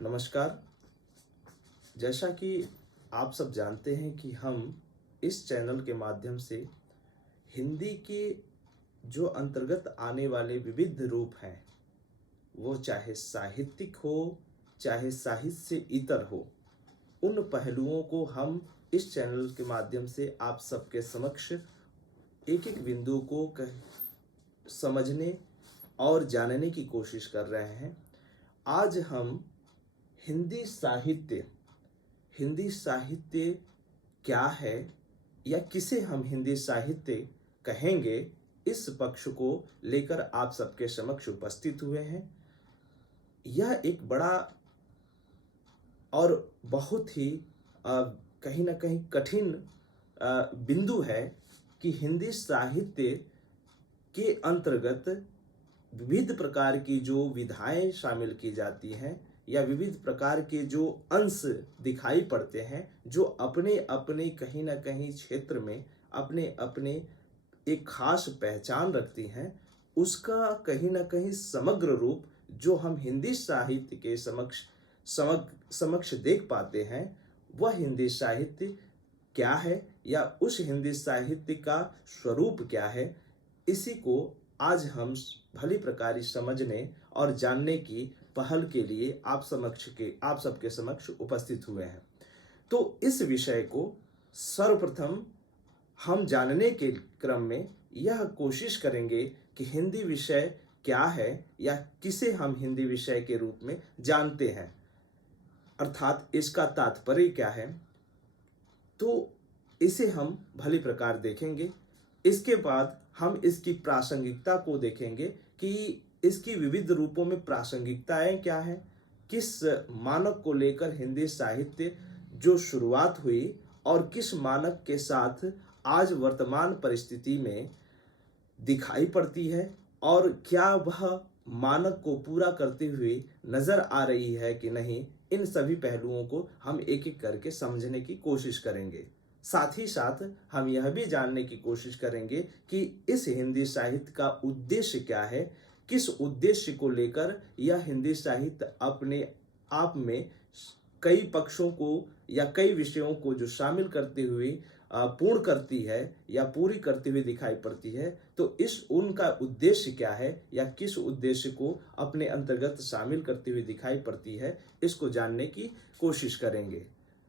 नमस्कार। जैसा कि आप सब जानते हैं कि हम इस चैनल के माध्यम से हिंदी के जो अंतर्गत आने वाले विविध रूप हैं, वो चाहे साहित्यिक हो, चाहे साहित्य से इतर हो, उन पहलुओं को हम इस चैनल के माध्यम से आप सबके समक्ष एक एक बिंदु को समझने और जानने की कोशिश कर रहे हैं। आज हम हिंदी साहित्य क्या है या किसे हम हिंदी साहित्य कहेंगे, इस पक्ष को लेकर आप सबके समक्ष उपस्थित हुए हैं। यह एक बड़ा और बहुत ही कहीं ना कहीं कठिन बिंदु है कि हिंदी साहित्य के अंतर्गत विविध प्रकार की जो विधाएं शामिल की जाती हैं या विविध प्रकार के जो अंश दिखाई पड़ते हैं, जो अपने अपने कहीं ना कहीं क्षेत्र में अपने अपने एक खास पहचान रखती हैं, उसका कहीं ना कहीं समग्र रूप जो हम हिंदी साहित्य के समक्ष देख पाते हैं, वह हिंदी साहित्य क्या है या उस हिंदी साहित्य का स्वरूप क्या है, इसी को आज हम भली प्रकार समझने और जानने की पहल के लिए आप सबके समक्ष उपस्थित हुए हैं। तो इस विषय को सर्वप्रथम हम जानने के क्रम में यह कोशिश करेंगे कि हिंदी विषय क्या है या किसे हम हिंदी विषय के रूप में जानते हैं, अर्थात इसका तात्पर्य क्या है। तो इसे हम भली प्रकार देखेंगे। इसके बाद हम इसकी प्रासंगिकता को देखेंगे कि इसकी विविध रूपों में प्रासंगिकताएं क्या है, किस मानक को लेकर हिंदी साहित्य जो शुरुआत हुई और किस मानक के साथ आज वर्तमान परिस्थिति में दिखाई पड़ती है, और क्या वह मानक को पूरा करते हुए नजर आ रही है कि नहीं। इन सभी पहलुओं को हम एक एक करके समझने की कोशिश करेंगे। साथ ही साथ हम यह भी जानने की कोशिश करेंगे कि इस हिंदी साहित्य का उद्देश्य क्या है, किस उद्देश्य को लेकर यह हिंदी साहित्य अपने आप में कई पक्षों को या कई विषयों को जो शामिल करते हुए पूर्ण करती है या पूरी करते हुए दिखाई पड़ती है। तो इस उनका उद्देश्य क्या है या किस उद्देश्य को अपने अंतर्गत शामिल करते हुए दिखाई पड़ती है, इसको जानने की कोशिश करेंगे।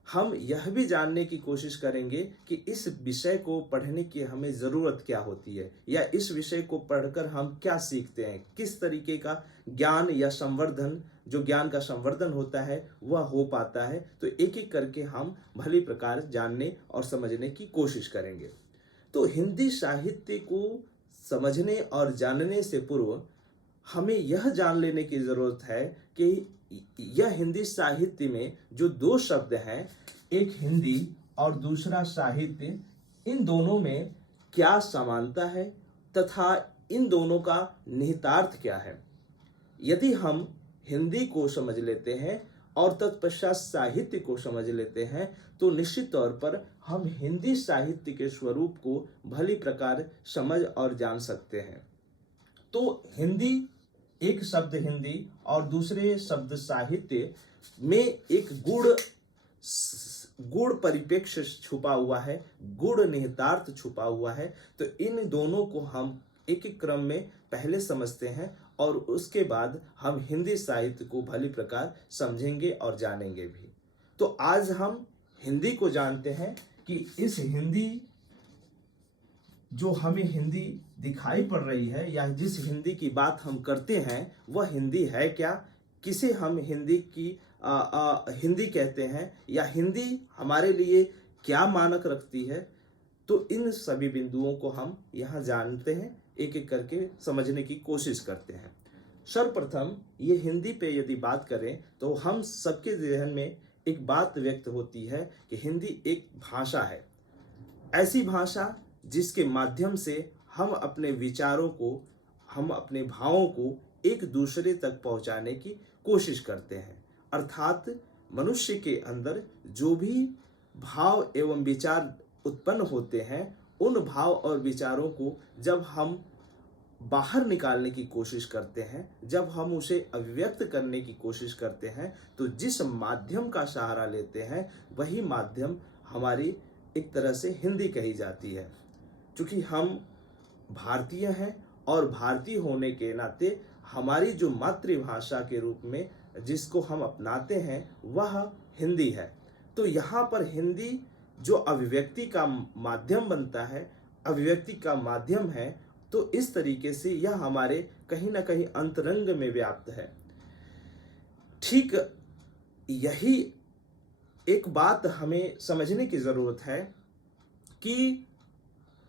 हम यह भी जानने की कोशिश करेंगे कि इस विषय को पढ़ने की हमें ज़रूरत क्या होती है या इस विषय को पढ़कर हम क्या सीखते हैं, किस तरीके का ज्ञान या संवर्धन, जो ज्ञान का संवर्धन होता है वह हो पाता है। तो एक एक करके हम भली प्रकार जानने और समझने की कोशिश करेंगे। तो हिंदी साहित्य को समझने और जानने से पूर्व हमें यह जान लेने की ज़रूरत है कि यह हिंदी साहित्य में जो दो शब्द हैं, एक हिंदी और दूसरा साहित्य, इन दोनों में क्या समानता है तथा इन दोनों का निहितार्थ क्या है। यदि हम हिंदी को समझ लेते हैं और तत्पश्चात साहित्य को समझ लेते हैं, तो निश्चित तौर पर हम हिंदी साहित्य के स्वरूप को भली प्रकार समझ और जान सकते हैं। तो हिंदी, एक शब्द हिंदी और दूसरे शब्द साहित्य में एक गुण परिप्रेक्ष्य छुपा हुआ है, गुण निहितार्थ छुपा हुआ है। तो इन दोनों को हम एक एक क्रम में पहले समझते हैं और उसके बाद हम हिंदी साहित्य को भली प्रकार समझेंगे और जानेंगे भी। तो आज हम हिंदी को जानते हैं कि इस हिंदी जो हमें हिंदी दिखाई पड़ रही है या जिस हिंदी की बात हम करते हैं वह हिंदी है क्या, किसे हम हिंदी कहते हैं या हिंदी हमारे लिए क्या मानक रखती है। तो इन सभी बिंदुओं को हम यहाँ जानते हैं, एक एक करके समझने की कोशिश करते हैं। सर्वप्रथम ये हिंदी पे यदि बात करें तो हम सबके जहन में एक बात व्यक्त होती है कि हिंदी एक भाषा है, ऐसी भाषा जिसके माध्यम से हम अपने विचारों को, हम अपने भावों को एक दूसरे तक पहुंचाने की कोशिश करते हैं। अर्थात मनुष्य के अंदर जो भी भाव एवं विचार उत्पन्न होते हैं, उन भाव और विचारों को जब हम बाहर निकालने की कोशिश करते हैं, जब हम उसे अभिव्यक्त करने की कोशिश करते हैं, तो जिस माध्यम का सहारा लेते हैं वही माध्यम हमारी एक तरह से हिंदी कही जाती है। क्योंकि हम भारतीय हैं और भारतीय होने के नाते हमारी जो मातृभाषा के रूप में जिसको हम अपनाते हैं वह हिंदी है। तो यहाँ पर हिंदी जो अभिव्यक्ति का माध्यम बनता है, अभिव्यक्ति का माध्यम है, तो इस तरीके से यह हमारे कहीं ना कहीं अंतरंग में व्याप्त है। ठीक यही एक बात हमें समझने की जरूरत है कि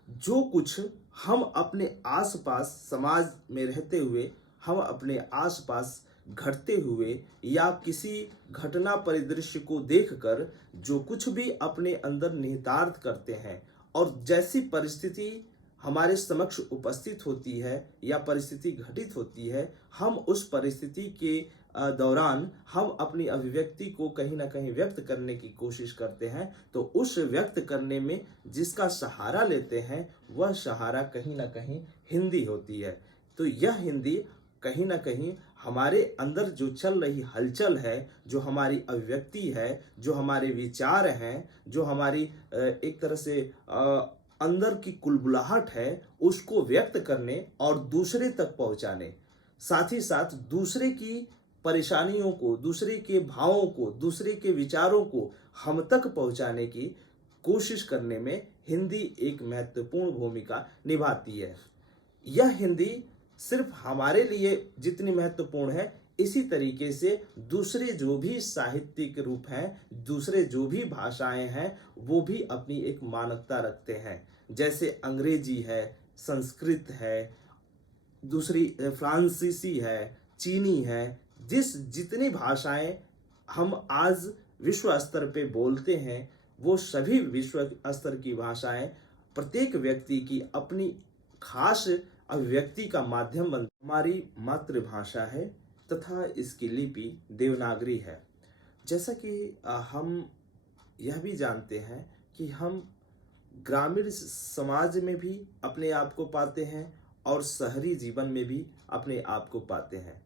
जो कुछ हम अपने आसपास समाज में रहते हुए, हम अपने आसपास घटते हुए या किसी घटना परिदृश्य को देखकर जो कुछ भी अपने अंदर निहितार्थ करते हैं, और जैसी परिस्थिति हमारे समक्ष उपस्थित होती है या परिस्थिति घटित होती है, हम उस परिस्थिति के दौरान हम अपनी अभिव्यक्ति को कहीं ना कहीं व्यक्त करने की कोशिश करते हैं। तो उस व्यक्त करने में जिसका सहारा लेते हैं वह सहारा कहीं ना कहीं हिंदी होती है। तो यह हिंदी कहीं ना कहीं हमारे अंदर जो चल रही हलचल है, जो हमारी अभिव्यक्ति है, जो हमारे विचार हैं, जो हमारी एक तरह से अंदर की कुलबुलाहट है, उसको व्यक्त करने और दूसरे तक पहुंचाने, साथ ही साथ दूसरे की परेशानियों को, दूसरे के भावों को, दूसरे के विचारों को हम तक पहुंचाने की कोशिश करने में हिंदी एक महत्वपूर्ण भूमिका निभाती है। यह हिंदी सिर्फ हमारे लिए जितनी महत्वपूर्ण है, इसी तरीके से दूसरे जो भी साहित्यिक रूप हैं, दूसरे जो भी भाषाएं हैं, वो भी अपनी एक मानकता रखते हैं। जैसे अंग्रेजी है, संस्कृत है, दूसरी फ्रांसीसी है, चीनी है, जितनी भाषाएं हम आज विश्व स्तर पे बोलते हैं, वो सभी विश्व स्तर की भाषाएं प्रत्येक व्यक्ति की अपनी खास अभिव्यक्ति का माध्यम बन। हमारी मातृभाषा है तथा इसकी लिपि देवनागरी है। जैसा कि हम यह भी जानते हैं कि हम ग्रामीण समाज में भी अपने आप को पाते हैं और शहरी जीवन में भी अपने आप को पाते हैं,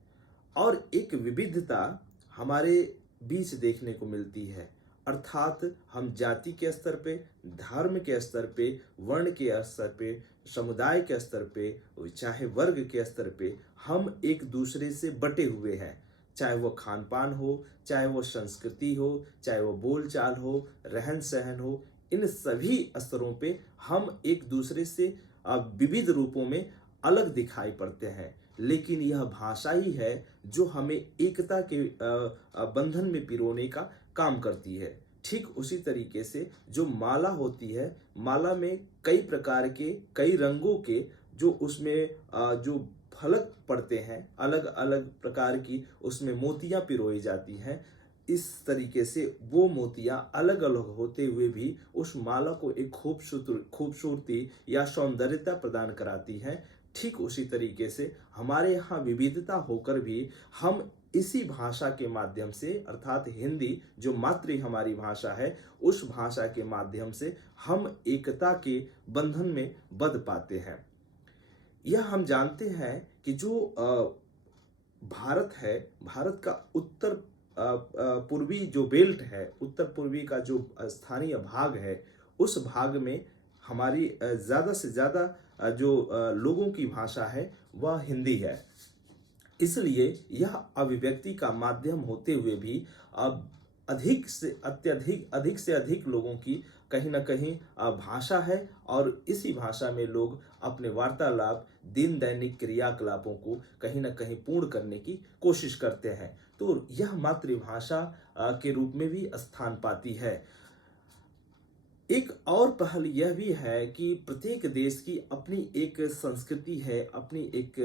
और एक विविधता हमारे बीच देखने को मिलती है। अर्थात हम जाति के स्तर पे, धर्म के स्तर पे, वर्ण के स्तर पे, समुदाय के स्तर पे, चाहे वर्ग के स्तर पे, हम एक दूसरे से बटे हुए हैं। चाहे वो खान पान हो, चाहे वो संस्कृति हो, चाहे वो बोलचाल हो, रहन सहन हो, इन सभी स्तरों पे हम एक दूसरे से विविध रूपों में अलग दिखाई पड़ते हैं। लेकिन यह भाषा ही है जो हमें एकता के बंधन में पिरोने का काम करती है। ठीक उसी तरीके से जो माला होती है, माला में कई प्रकार के, कई रंगों के जो उसमें जो फलक पड़ते हैं, अलग अलग प्रकार की उसमें मोतियां पिरोई जाती हैं। इस तरीके से वो मोतियां अलग अलग होते हुए भी उस माला को एक खूबसूरती या सौंदर्यता प्रदान कराती है। ठीक उसी तरीके से हमारे यहाँ विविधता होकर भी हम इसी भाषा के माध्यम से, अर्थात हिंदी जो मातृ हमारी भाषा है, उस भाषा के माध्यम से हम एकता के बंधन में बंध पाते हैं। यह हम जानते हैं कि जो भारत है, भारत का उत्तर पूर्वी जो बेल्ट है, उत्तर पूर्वी का जो स्थानीय भाग है, उस भाग में हमारी ज़्यादा से ज़्यादा जो लोगों की भाषा है वह हिंदी है। इसलिए यह अभिव्यक्ति का माध्यम होते हुए भी अब अधिक से अधिक लोगों की कहीं ना कहीं भाषा है, और इसी भाषा में लोग अपने वार्तालाप, दिन दैनिक क्रियाकलापों को कहीं ना कहीं पूर्ण करने की कोशिश करते हैं। तो यह मातृभाषा के रूप में भी स्थान पाती है। एक और पहल यह भी है कि प्रत्येक देश की अपनी एक संस्कृति है, अपनी एक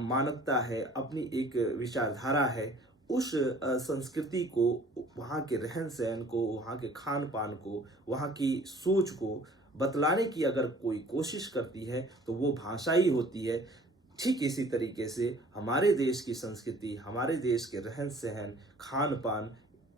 मानकता है, अपनी एक विचारधारा है। उस संस्कृति को, वहाँ के रहन सहन को, वहाँ के खान पान को, वहाँ की सोच को बतलाने की अगर कोई कोशिश करती है तो वो भाषा ही होती है। ठीक इसी तरीके से हमारे देश की संस्कृति, हमारे देश के रहन सहन, खान पान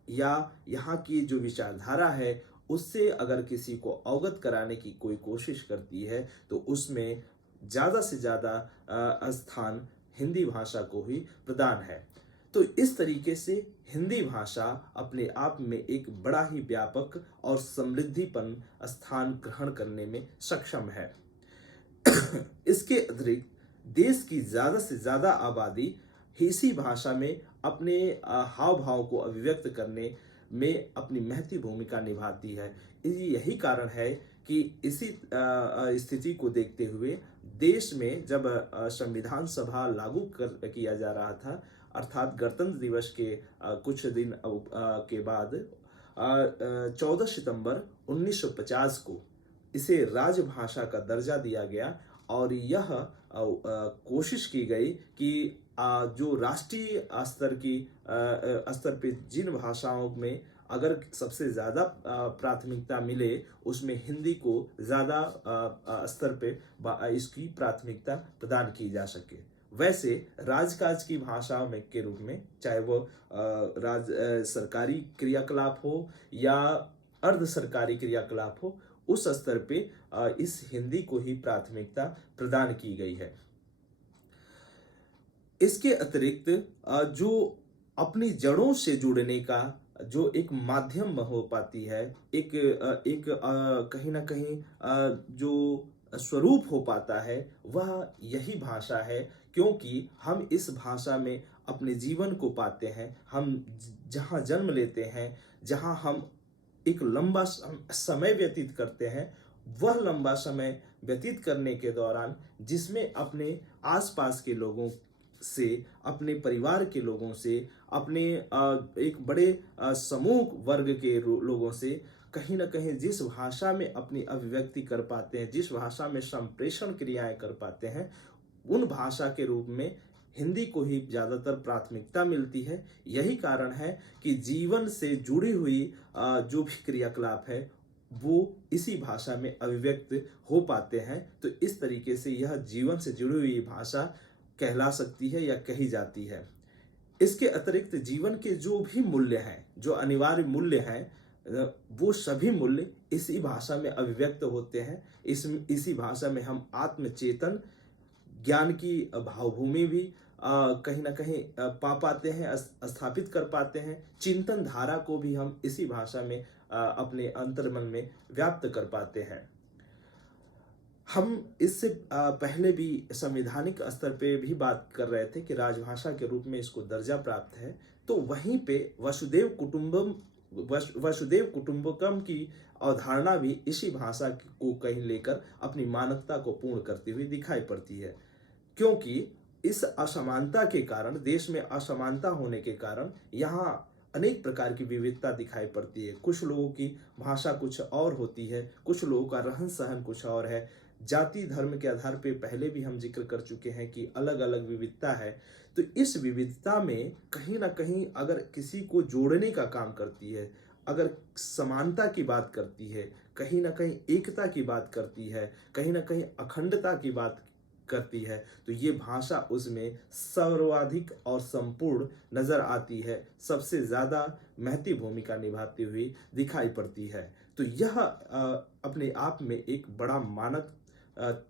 या यहाँ की जो विचारधारा है, उससे अगर किसी को अवगत कराने की कोई कोशिश करती है तो उसमें ज़्यादा से ज़्यादा स्थान हिंदी भाषा को ही प्रदान है। तो इस तरीके से हिंदी भाषा अपने आप में एक बड़ा ही व्यापक और समृद्धिपूर्ण स्थान ग्रहण करने में सक्षम है। इसके अतिरिक्त देश की ज़्यादा से ज़्यादा आबादी इसी भाषा में अपने हाव भाव को अभिव्यक्त करने में अपनी महती भूमिका निभाती है। यही कारण है कि इसी स्थिति को देखते हुए देश में जब संविधान सभा लागू किया जा रहा था, अर्थात गणतंत्र दिवस के कुछ दिन के बाद 14 सितंबर 1950 को इसे राजभाषा का दर्जा दिया गया और यह कोशिश की गई कि जो राष्ट्रीय स्तर पे जिन भाषाओं में अगर सबसे ज़्यादा प्राथमिकता मिले उसमें हिंदी को ज़्यादा स्तर पे इसकी प्राथमिकता प्रदान की जा सके। वैसे राजकाज की भाषाओं में के रूप में, चाहे वो सरकारी क्रियाकलाप हो या अर्ध सरकारी क्रियाकलाप हो, उस स्तर पे इस हिंदी को ही प्राथमिकता प्रदान की गई है। इसके अतिरिक्त जो अपनी जड़ों से जुड़ने का जो एक माध्यम हो पाती है, एक कहीं ना कहीं जो स्वरूप हो पाता है, वह यही भाषा है, क्योंकि हम इस भाषा में अपने जीवन को पाते हैं। हम जहाँ जन्म लेते हैं, जहाँ हम एक लंबा समय व्यतीत करते हैं, वह लंबा समय व्यतीत करने के दौरान जिसमें अपने आसपास के लोगों से, अपने परिवार के लोगों से, अपने एक बड़े समूह वर्ग के लोगों से कहीं ना कहीं जिस भाषा में अपनी अभिव्यक्ति कर पाते हैं, जिस भाषा में संप्रेषण क्रियाएं कर पाते हैं, उन भाषा के रूप में हिंदी को ही ज़्यादातर प्राथमिकता मिलती है। यही कारण है कि जीवन से जुड़ी हुई जो भी क्रियाकलाप है वो इसी भाषा में अभिव्यक्त हो पाते हैं। तो इस तरीके से यह जीवन से जुड़ी हुई भाषा कहला सकती है या कही जाती है। इसके अतिरिक्त जीवन के जो भी मूल्य हैं, जो अनिवार्य मूल्य हैं, वो सभी मूल्य इसी भाषा में अभिव्यक्त होते हैं। इसी भाषा में हम आत्मचेतन, ज्ञान की भावभूमि भी कहीं ना कहीं पा पाते हैं, स्थापित कर पाते हैं। चिंतन धारा को भी हम इसी भाषा में अपने अंतर्मन में व्याप्त कर पाते हैं। हम इससे पहले भी संवैधानिक स्तर पे भी बात कर रहे थे कि राजभाषा के रूप में इसको दर्जा प्राप्त है। तो वहीं पे वसुदेव कुटुंबकम की अवधारणा भी इसी भाषा को कहीं लेकर अपनी मानवता को पूर्ण करती हुई दिखाई पड़ती है, क्योंकि इस असमानता के कारण, देश में असमानता होने के कारण यहाँ अनेक प्रकार की विविधता दिखाई पड़ती है। कुछ लोगों की भाषा कुछ और होती है, कुछ लोगों का रहन सहन कुछ और है। जाति धर्म के आधार पे पहले भी हम जिक्र कर चुके हैं कि अलग अलग विविधता है। तो इस विविधता में कहीं ना कहीं अगर किसी को जोड़ने का काम करती है, अगर समानता की बात करती है, कहीं ना कहीं एकता की बात करती है, कहीं ना कहीं अखंडता की बात करती है, तो ये भाषा उसमें सर्वाधिक और संपूर्ण नजर आती है, सबसे ज़्यादा महती भूमिका निभाती हुई दिखाई पड़ती है। तो यह अपने आप में एक बड़ा मानक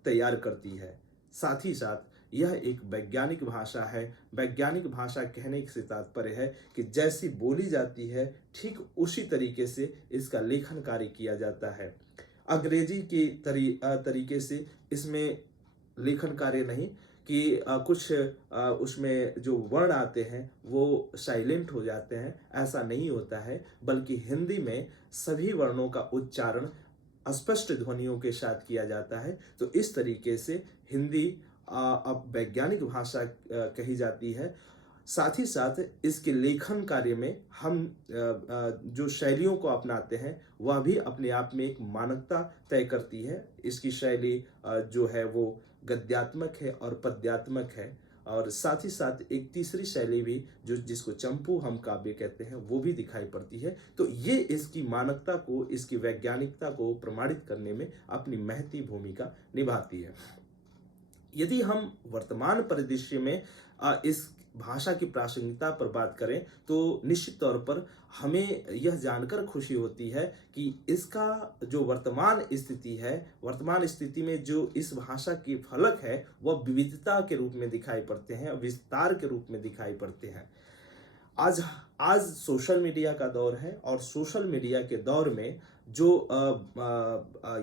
तैयार करती है। साथ ही साथ यह एक वैज्ञानिक भाषा है। वैज्ञानिक भाषा कहने से तात्पर्य है कि जैसी बोली जाती है ठीक उसी तरीके से इसका लेखन कार्य किया जाता है। अंग्रेजी के तरीके से इसमें लेखन कार्य नहीं कि कुछ उसमें जो वर्ण आते हैं वो साइलेंट हो जाते हैं, ऐसा नहीं होता है, बल्कि हिंदी में सभी वर्णों का उच्चारण स्पष्ट ध्वनियों के साथ किया जाता है। तो इस तरीके से हिंदी अब वैज्ञानिक भाषा कही जाती है। साथ ही साथ इसके लेखन कार्य में हम जो शैलियों को अपनाते हैं वह भी अपने आप में एक मानकता तय करती है। इसकी शैली जो है वो गद्यात्मक है और पद्यात्मक है, और साथ ही साथ एक तीसरी शैली भी जिसको चंपू हम काव्य कहते हैं वो भी दिखाई पड़ती है। तो ये इसकी मानकता को, इसकी वैज्ञानिकता को प्रमाणित करने में अपनी महती भूमिका निभाती है। यदि हम वर्तमान परिदृश्य में भाषा की प्रासंगिकता पर बात करें तो निश्चित तौर पर हमें यह जानकर खुशी होती है कि इसका जो वर्तमान स्थिति में जो इस भाषा की फलक है वह विविधता के रूप में दिखाई पड़ते हैं, विस्तार के रूप में दिखाई पड़ते हैं। आज आज सोशल मीडिया का दौर है और सोशल मीडिया के दौर में जो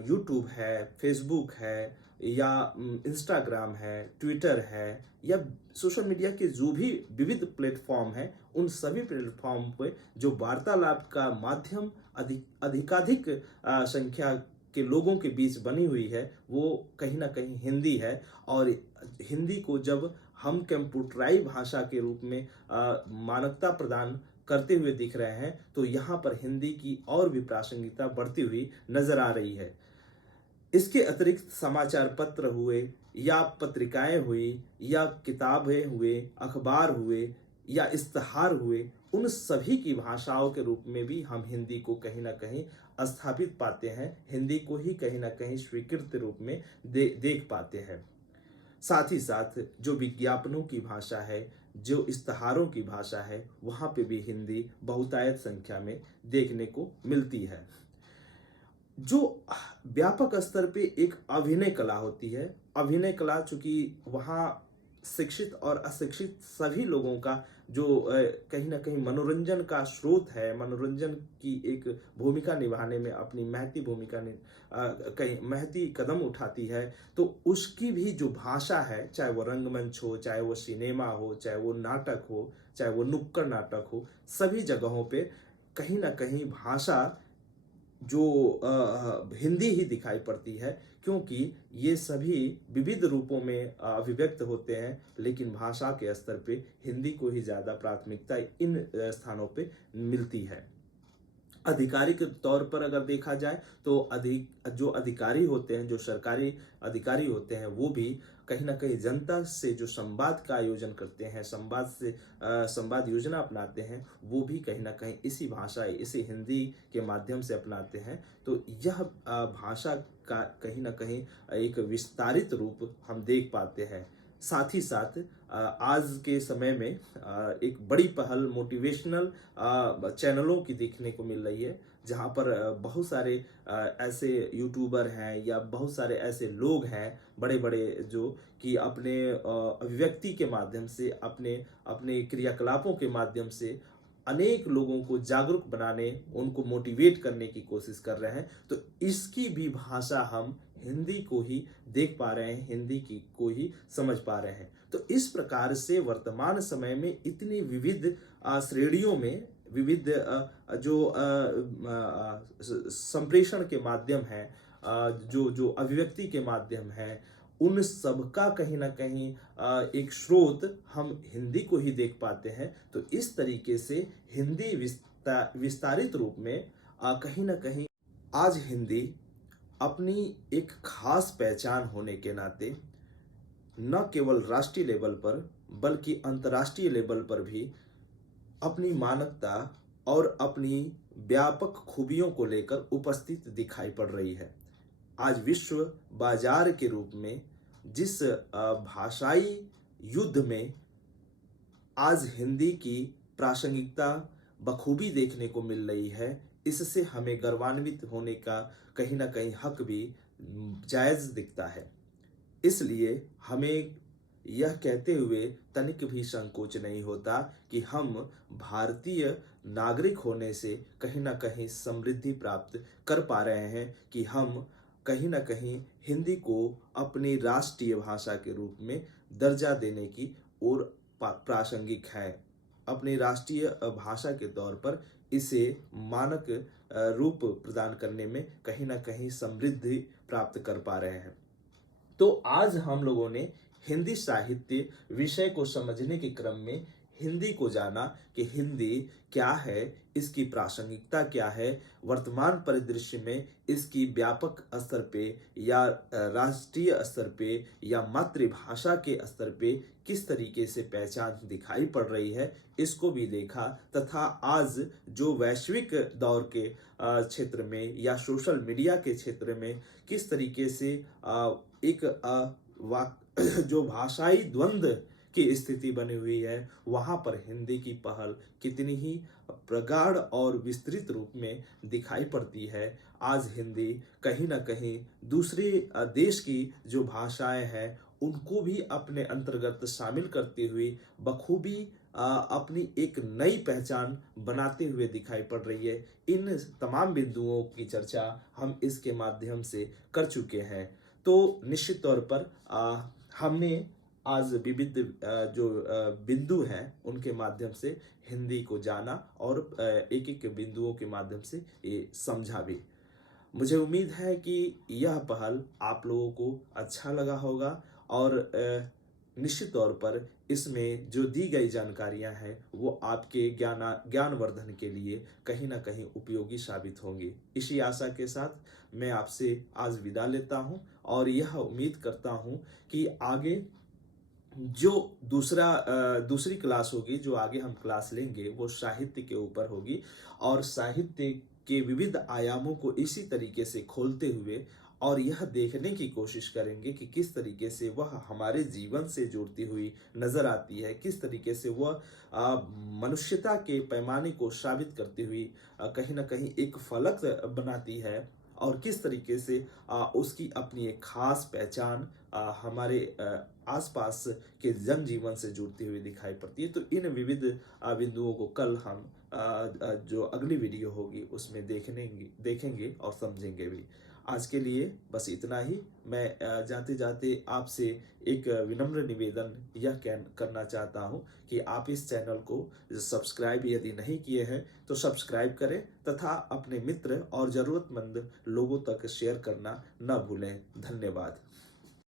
यूट्यूब है, फेसबुक है या इंस्टाग्राम है, ट्विटर है या सोशल मीडिया के जो भी विविध प्लेटफॉर्म हैं, उन सभी प्लेटफॉर्म पे जो वार्तालाप का माध्यम अधिकाधिक संख्या के लोगों के बीच बनी हुई है वो कहीं ना कहीं हिंदी है। और हिंदी को जब हम कंप्यूटराई भाषा के रूप में मान्यता प्रदान करते हुए दिख रहे हैं तो यहाँ पर हिंदी की और भी प्रासंगिकता बढ़ती हुई नजर आ रही है। इसके अतिरिक्त समाचार पत्र हुए या पत्रिकाएं हुई या किताबें हुए, अखबार हुए या इश्तहार हुए, उन सभी की भाषाओं के रूप में भी हम हिंदी को कहीं ना कहीं स्थापित पाते हैं, हिंदी को ही कहीं ना कहीं स्वीकृत रूप में देख पाते हैं। साथ ही साथ जो विज्ञापनों की भाषा है, जो इश्तहारों की भाषा है, वहाँ पे भी हिंदी बहुतायत संख्या में देखने को मिलती है। जो व्यापक स्तर पे एक अभिनय कला होती है, अभिनय कला चूंकि वहाँ शिक्षित और अशिक्षित सभी लोगों का जो कहीं ना कहीं मनोरंजन का स्रोत है, मनोरंजन की एक भूमिका निभाने में अपनी महती कदम उठाती है, तो उसकी भी जो भाषा है, चाहे वो रंगमंच हो, चाहे वो सिनेमा हो, चाहे वो नाटक हो, चाहे वो नुक्कड़ नाटक हो, सभी जगहों पे कहीं ना कहीं भाषा जो हिंदी ही दिखाई पड़ती है, क्योंकि ये सभी विविध रूपों में अभिव्यक्त होते हैं, लेकिन भाषा के स्तर पे हिंदी को ही ज़्यादा प्राथमिकता इन स्थानों पे मिलती है। आधिकारिक तौर पर अगर देखा जाए तो जो अधिकारी होते हैं, जो सरकारी अधिकारी होते हैं, वो भी कहीं ना कहीं जनता से जो संवाद का आयोजन करते हैं, संवाद योजना अपनाते हैं, वो भी कहीं ना कहीं इसी भाषा, इसी हिंदी के माध्यम से अपनाते हैं। तो यह भाषा का कहीं ना कहीं एक विस्तारित रूप हम देख पाते हैं। साथ ही साथ आज के समय में एक बड़ी पहल मोटिवेशनल चैनलों की देखने को मिल रही है, जहां पर बहुत सारे ऐसे यूट्यूबर हैं या बहुत सारे ऐसे लोग हैं बड़े बड़े जो कि अपने अभिव्यक्ति के माध्यम से, अपने अपने क्रियाकलापों के माध्यम से अनेक लोगों को जागरूक बनाने, उनको मोटिवेट करने की कोशिश कर रहे हैं। तो इसकी भी भाषा हम हिंदी को ही देख पा रहे हैं, हिंदी की को ही समझ पा रहे हैं। तो इस प्रकार से वर्तमान समय में इतनी विविध श्रेणियों में विविध जो संप्रेषण के माध्यम है, जो जो अभिव्यक्ति के माध्यम है, उन सब का कहीं ना कहीं एक स्रोत हम हिंदी को ही देख पाते हैं। तो इस तरीके से हिंदी विस्तारित रूप में कहीं ना कहीं आज हिंदी अपनी एक खास पहचान होने के नाते न केवल राष्ट्रीय लेवल पर बल्कि अंतर्राष्ट्रीय लेवल पर भी अपनी मानकता और अपनी व्यापक खूबियों को लेकर उपस्थित दिखाई पड़ रही है। आज विश्व बाजार के रूप में जिस भाषाई युद्ध में आज हिंदी की प्रासंगिकता बखूबी देखने को मिल रही है, इससे हमें गर्वान्वित होने का कहीं ना कहीं हक भी जायज़ दिखता है। इसलिए हमें यह कहते हुए तनिक भी संकोच नहीं होता कि हम भारतीय नागरिक होने से कहीं ना कहीं समृद्धि प्राप्त कर पा रहे हैं, कि हम कहीं ना कहीं हिंदी को अपनी राष्ट्रीय भाषा के रूप में दर्जा देने की ओर प्रासंगिक है। अपनी राष्ट्रीय भाषा के तौर पर इसे मानक रूप प्रदान करने में कहीं ना कहीं समृद्धि प्राप्त कर पा रहे हैं। तो आज हम लोगों ने हिंदी साहित्य विषय को समझने के क्रम में हिंदी को जाना कि हिंदी क्या है, इसकी प्रासंगिकता क्या है, वर्तमान परिदृश्य में इसकी व्यापक स्तर पे या राष्ट्रीय स्तर पे या मातृभाषा के स्तर पे किस तरीके से पहचान दिखाई पड़ रही है, इसको भी देखा। तथा आज जो वैश्विक दौर के क्षेत्र में या सोशल मीडिया के क्षेत्र में किस तरीके से एक जो भाषाई द्वंद्व की स्थिति बनी हुई है, वहाँ पर हिंदी की पहल कितनी ही प्रगाढ़ और विस्तृत रूप में दिखाई पड़ती है। आज हिंदी कहीं न कहीं दूसरे देश की जो भाषाएँ हैं, उनको भी अपने अंतर्गत शामिल करती हुई बखूबी अपनी एक नई पहचान बनाते हुए दिखाई पड़ रही है। इन तमाम बिंदुओं की चर्चा हम इसके माध्यम से कर चुके हैं। तो निश्चित तौर पर हमने आज विविध जो बिंदु हैं उनके माध्यम से हिंदी को जाना और एक-एक बिंदुओं के माध्यम से ये समझा भी। मुझे उम्मीद है कि यह पहल आप लोगों को अच्छा लगा होगा और निश्चित तौर पर इसमें जो दी गई जानकारियां हैं वो आपके ज्ञानवर्धन के लिए कहीं ना कहीं उपयोगी साबित होंगी। इसी आशा के साथ मैं आपसे आज विदा लेता हूं और यह उम्मीद करता हूं कि आगे जो दूसरी क्लास होगी, जो आगे हम क्लास लेंगे वो साहित्य के ऊपर होगी और साहित्य के विविध आयामों को इसी तरीके से खोलते हुए और यह देखने की कोशिश करेंगे कि किस तरीके से वह हमारे जीवन से जुड़ती हुई नजर आती है, किस तरीके से वह मनुष्यता के पैमाने को साबित करती हुई कहीं ना कहीं एक फलक बनाती है और किस तरीके से उसकी अपनी एक खास पहचान हमारे आसपास के जनजीवन से जुड़ती हुई दिखाई पड़ती है। तो इन विविध बिंदुओं को कल हम जो अगली वीडियो होगी उसमें देखेंगे और समझेंगे भी। आज के लिए बस इतना ही। मैं जाते जाते आपसे एक विनम्र निवेदन यह करना चाहता हूं कि आप इस चैनल को सब्सक्राइब यदि नहीं किए हैं तो सब्सक्राइब करें तथा अपने मित्र और ज़रूरतमंद लोगों तक शेयर करना न भूलें। धन्यवाद।